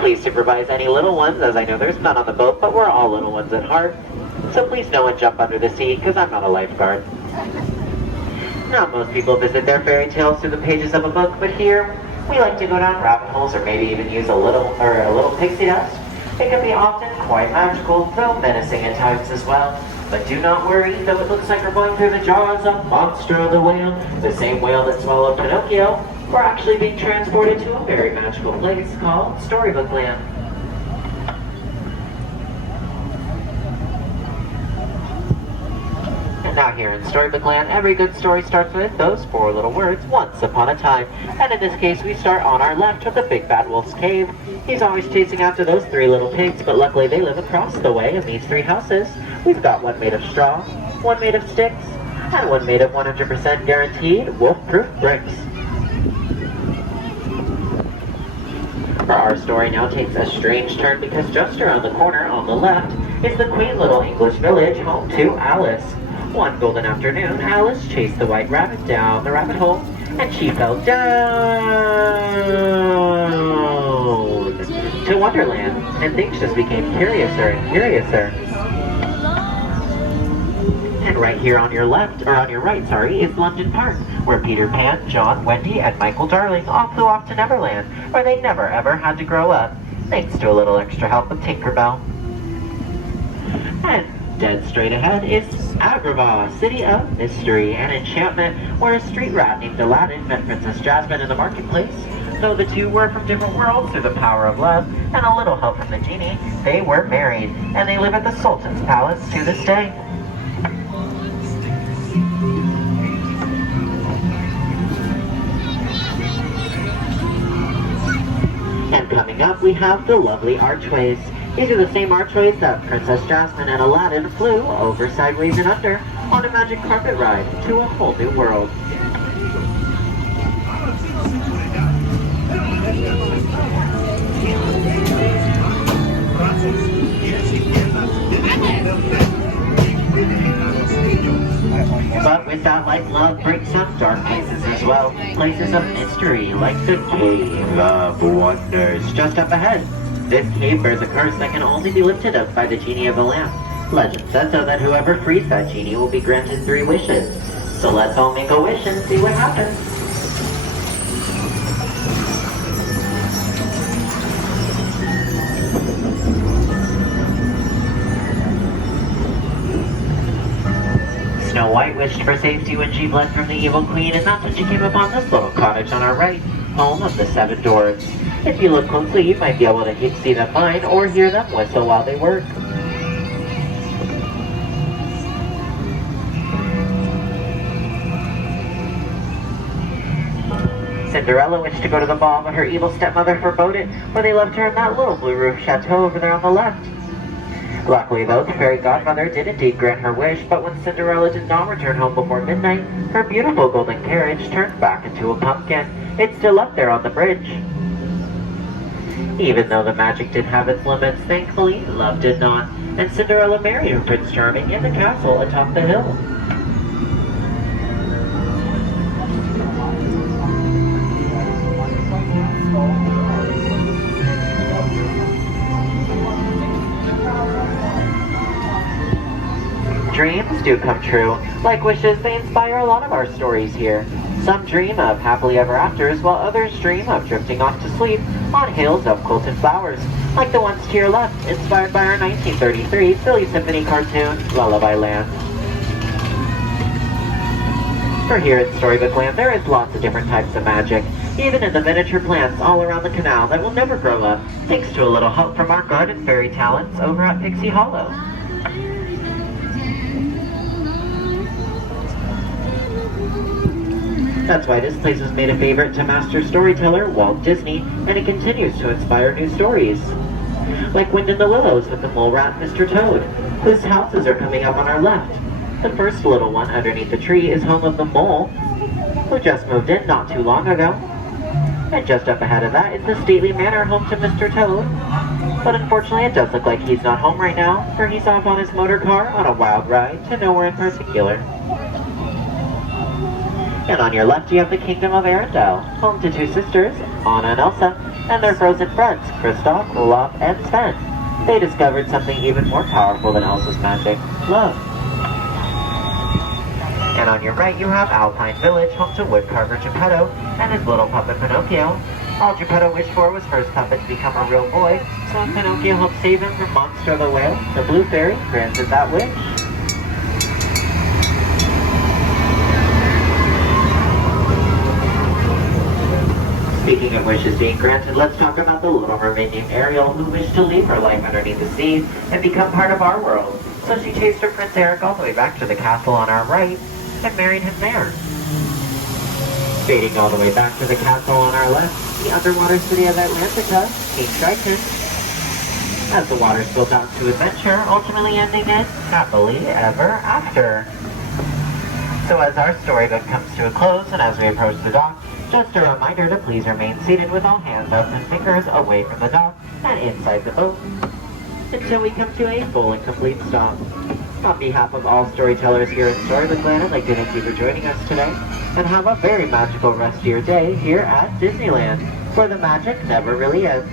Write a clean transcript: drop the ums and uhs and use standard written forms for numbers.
Please supervise any little ones, as I know there's none on the boat, but we're all little ones at heart. So please no one jump under the sea, because I'm not a lifeguard. Now, most people visit their fairy tales through the pages of a book, but here, we like to go down rabbit holes or maybe even use a little pixie dust. It can be often quite magical, though menacing at times as well. But do not worry, though it looks like we're going through the jaws of Monster the Whale, the same whale that swallowed Pinocchio, we're actually being transported to a very magical place called Storybook Land. And now here in Storybook Land, every good story starts with those 4 little words, once upon a time. And in this case, we start on our left with the Big Bad Wolf's cave. He's always chasing after those 3 little pigs, but luckily they live across the way in these 3 houses. We've got one made of straw, one made of sticks, and one made of 100% guaranteed wolf-proof bricks. Our story now takes a strange turn because just around the corner on the left is the quaint little English village home to Alice. One golden afternoon, Alice chased the white rabbit down the rabbit hole, and she fell down to Wonderland, and things just became curiouser and curiouser. And right here on your left, or on your right, sorry, is London Park, where Peter Pan, John, Wendy, and Michael Darling all flew off to Neverland, where they never ever had to grow up, thanks to a little extra help with Tinkerbell. And dead straight ahead is Agrabah, City of Mystery and Enchantment, where a street rat named Aladdin met Princess Jasmine in the marketplace. Though the two were from different worlds through the power of love and a little help from the genie, they were married, and they live at the Sultan's palace to this day. And coming up, we have the lovely archways. These are the same archways that Princess Jasmine and Aladdin flew over, sideways, and under on a magic carpet ride to a whole new world. But with that light, love brings some dark places as well. Places of mystery, like the Cave of Wonders just up ahead. This cave bears a curse that can only be lifted up by the genie of the lamp. Legend says so that whoever frees that genie will be granted 3 wishes. So let's all make a wish and see what happens. Snow White wished for safety when she fled from the evil queen, and that's when she came upon this little cottage on our right, home of the 7 dwarves. If you look closely, you might be able to see them mine or hear them whistle while they work. Cinderella wished to go to the ball, but her evil stepmother forbade it, where they left her in that little blue roof chateau over there on the left. Luckily though, the fairy godmother did indeed grant her wish, but when Cinderella did not return home before midnight, her beautiful golden carriage turned back into a pumpkin. It's still up there on the bridge. Even though the magic did have its limits, thankfully, love did not, and Cinderella married her Prince Charming in the castle atop the hill. Dreams do come true. Like wishes, they inspire a lot of our stories here. Some dream of happily ever afters, while others dream of drifting off to sleep on hills of quilted flowers, like the ones to your left, inspired by our 1933 Silly Symphony cartoon, Lullaby Land. For here in Storybook Land, there is lots of different types of magic, even in the miniature plants all around the canal that will never grow up, thanks to a little help from our garden fairy talents over at Pixie Hollow. That's why this place was made a favorite to master storyteller Walt Disney, and it continues to inspire new stories. Like Wind in the Willows with the mole rat Mr.Toad, whose houses are coming up on our left. The first little one underneath the tree is home of the mole, who just moved in not too long ago. And just up ahead of that is the stately manor home to Mr. Toad. But unfortunately it does look like he's not home right now, for he's off on his motor car on a wild ride to nowhere in particular. And on your left you have the Kingdom of Arendelle, home to 2 sisters, Anna and Elsa, and their frozen friends, Kristoff, Olaf, and Sven. They discovered something even more powerful than Elsa's magic, love. And on your right you have Alpine Village, home to woodcarver Geppetto and his little puppet Pinocchio. All Geppetto wished for was for his puppet to become a real boy, so when Pinocchio helped save him from Monster the Whale, the Blue Fairy granted that wish. Speaking of wishes being granted, let's talk about the Little Mermaid named Ariel, who wished to leave her life underneath the sea and become part of our world. So she chased her Prince Eric all the way back to the castle on our right and married him there. Fading all the way back to the castle on our left, the underwater city of Atlantica, King Triton. As the water spilled out to adventure, ultimately ending in happily ever after. So as our storybook comes to a close and as we approach the dock, just a reminder to please remain seated with all hands up and fingers away from the dock and inside the boat until we come to a full and complete stop. On behalf of all storytellers here in Storybook Land, I'd like to thank you for joining us today, and have a very magical rest of your day here at Disneyland, where the magic never really ends.